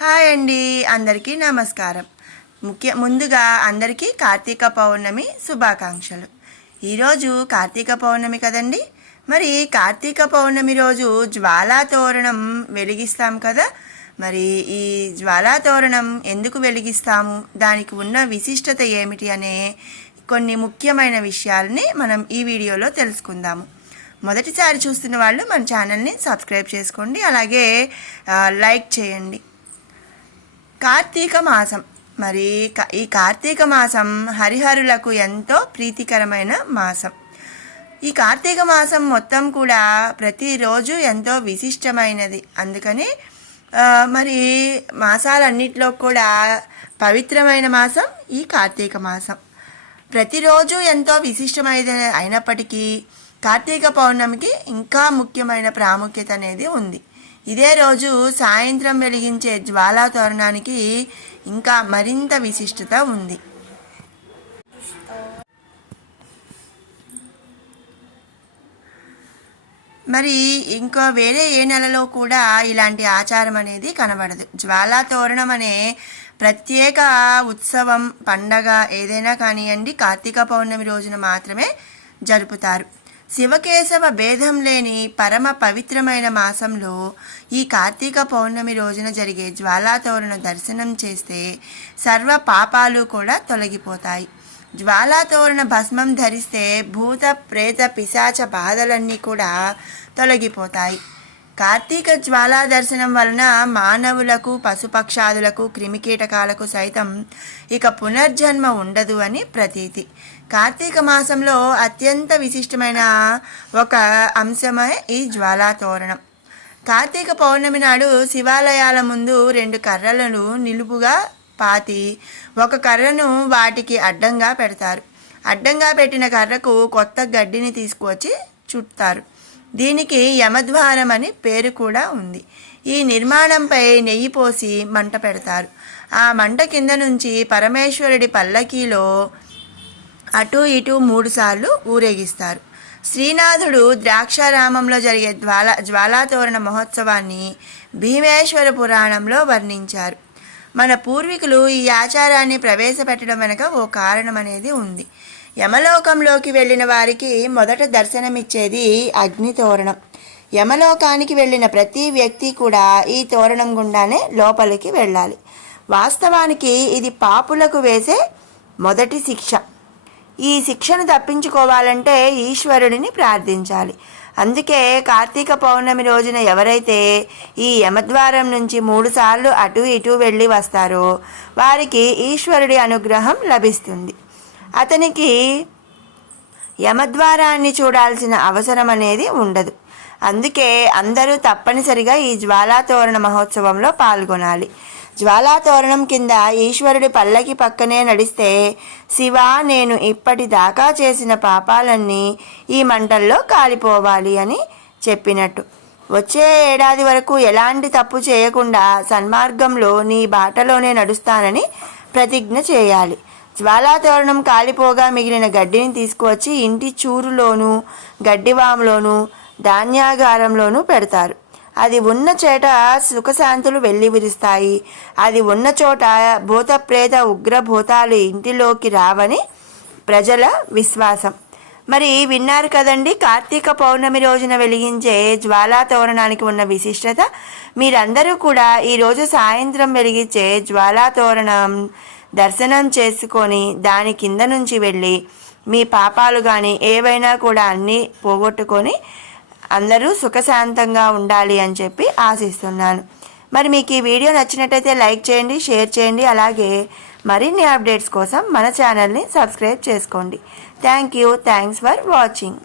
Hi అండి, అందరికీ నమస్కారం. ముందుగా అందరికీ కార్తీక పౌర్ణమి శుభాకాంక్షలు. ఈరోజు కార్తీక పౌర్ణమి కదండి. మరి కార్తీక పౌర్ణమి రోజు జ్వాలా తోరణం వెలిగిస్తాం కదా. మరి ఈ జ్వాలా తోరణం ఎందుకు వెలిగిస్తాము, దానికి ఉన్న విశిష్టత ఏమిటి అనే కొన్ని ముఖ్యమైన విషయాలని మనం ఈ వీడియోలో తెలుసుకుందాము. మొదటిసారి చూస్తున్న వాళ్ళు మన ఛానల్ని సబ్స్క్రైబ్ చేసుకోండి, అలాగే లైక్ చేయండి. కార్తీక మాసం. మరి ఈ కార్తీక మాసం హరిహరులకు ఎంతో ప్రీతికరమైన మాసం. ఈ కార్తీక మాసం మొత్తం కూడా ప్రతిరోజు ఎంతో విశిష్టమైనది. అందుకని మరి మాసాలన్నిటిలో కూడా పవిత్రమైన మాసం ఈ కార్తీక మాసం. ప్రతిరోజు ఎంతో విశిష్టమైన అయినప్పటికీ కార్తీక పౌర్ణమికి ఇంకా ముఖ్యమైన ప్రాముఖ్యత అనేది ఉంది. ఇదే రోజు సాయంత్రం వెలిగించే జ్వాలా తోరణానికి ఇంకా మరింత విశిష్టత ఉంది. మరి ఇంకో వేరే ఏ నెలలో కూడా ఇలాంటి ఆచారం అనేది కనబడదు. జ్వాలా తోరణం అనే ప్రత్యేక ఉత్సవం, పండగ ఏదైనా కానివ్వండి, కార్తీక పౌర్ణమి రోజున మాత్రమే జరుపుతారు. శివకేశవ భేదం లేని పరమ పవిత్రమైన మాసంలో ఈ కార్తీక పౌర్ణమి రోజున జరిగే జ్వాలాతోరణ దర్శనం చేస్తే సర్వ పాపాలు కూడా తొలగిపోతాయి. జ్వాలాతోరణ భస్మం ధరిస్తే భూత ప్రేత పిశాచ బాధలన్నీ కూడా తొలగిపోతాయి. కార్తీక జ్వాలా దర్శనం వలన మానవులకు, పశుపక్షాదులకు, క్రిమికీటకాలకు సైతం ఇక పునర్జన్మ ఉండదు అని ప్రతీతి. కార్తీక మాసంలో అత్యంత విశిష్టమైన ఒక అంశమే ఈ జ్వాలా తోరణం. కార్తీక పౌర్ణమి నాడు శివాలయాల ముందు 2 కర్రలను నిలుపుగా పాతి ఒక కర్రను వాటికి అడ్డంగా పెడతారు. అడ్డంగా పెట్టిన కర్రకు కొత్త గడ్డిని తీసుకువచ్చి చుడతారు. దీనికి యమద్వారం అని పేరు కూడా ఉంది. ఈ నిర్మాణంపై నెయ్యి పోసి మంట పెడతారు. ఆ మంట కింద నుంచి పరమేశ్వరుడి పల్లకీలో అటు ఇటు 3 సార్లు ఊరేగిస్తారు. శ్రీనాథుడు ద్రాక్షారామంలో జరిగే జ్వాలాతోరణ మహోత్సవాన్ని భీమేశ్వర పురాణంలో వర్ణించారు. మన పూర్వీకులు ఈ ఆచారాన్ని ప్రవేశపెట్టడం వెనుక ఓ కారణం అనేది ఉంది. యమలోకంలోకి వెళ్ళిన వారికి మొదట దర్శనమిచ్చేది అగ్ని తోరణం. యమలోకానికి వెళ్ళిన ప్రతి వ్యక్తి కూడా ఈ తోరణం గుండానే లోపలికి వెళ్ళాలి. వాస్తవానికి ఇది పాపులకు వేసే మొదటి శిక్ష. ఈ శిక్షను తప్పించుకోవాలంటే ఈశ్వరుడిని ప్రార్థించాలి. అందుకే కార్తీక పౌర్ణమి రోజున ఎవరైతే ఈ యమద్వారం నుంచి 3 సార్లు అటు ఇటు వెళ్ళి వస్తారో వారికి ఈశ్వరుడి అనుగ్రహం లభిస్తుంది. అతనికి యమద్వారాన్ని చూడాల్సిన అవసరం అనేది ఉండదు. అందుకే అందరూ తప్పనిసరిగా ఈ జ్వాలాతోరణ మహోత్సవంలో పాల్గొనాలి. జ్వాలాతోరణం కింద ఈశ్వరుడి పల్లకి పక్కనే నడిస్తే శివా, నేను ఇప్పటిదాకా చేసిన పాపాలన్నీ ఈ మంటల్లో కాలిపోవాలి అని చెప్పినట్టు. వచ్చే ఏడాది వరకు ఎలాంటి తప్పు చేయకుండా సన్మార్గంలో నీ బాటలోనే నడుస్తానని ప్రతిజ్ఞ చేయాలి. జ్వాలాతోరణం కాలిపోగా మిగిలిన గడ్డిని తీసుకువచ్చి ఇంటి చూరులోనూ, గడ్డివాములోనూ, ధాన్యాగారంలోనూ పెడతారు. అది ఉన్న చోట సుఖశాంతులు వెల్లివిరుస్తాయి. అది ఉన్న చోట భూత ప్రేత ఉగ్రభూతాలు ఇంటిలోకి రావని ప్రజల విశ్వాసం. మరి విన్నారు కదండి, కార్తీక పౌర్ణమి రోజున వెలిగించే జ్వాలా తోరణానికి ఉన్న విశిష్టత. మీరందరూ కూడా ఈరోజు సాయంత్రం వెలిగించే జ్వాలా తోరణం దర్శనం చేసుకొని దాని కింద నుంచి వెళ్ళి మీ పాపాలు కానీ ఏవైనా కూడా అన్నీ పోగొట్టుకొని అందరూ సుఖశాంతంగా ఉండాలి అని చెప్పి ఆశిస్తున్నాను. మరి మీకు ఈ వీడియో నచ్చినట్టయితే లైక్ చేయండి, షేర్ చేయండి, అలాగే మరిన్ని అప్డేట్స్ కోసం మన ఛానల్ని సబ్స్క్రైబ్ చేసుకోండి. Thanks for watching.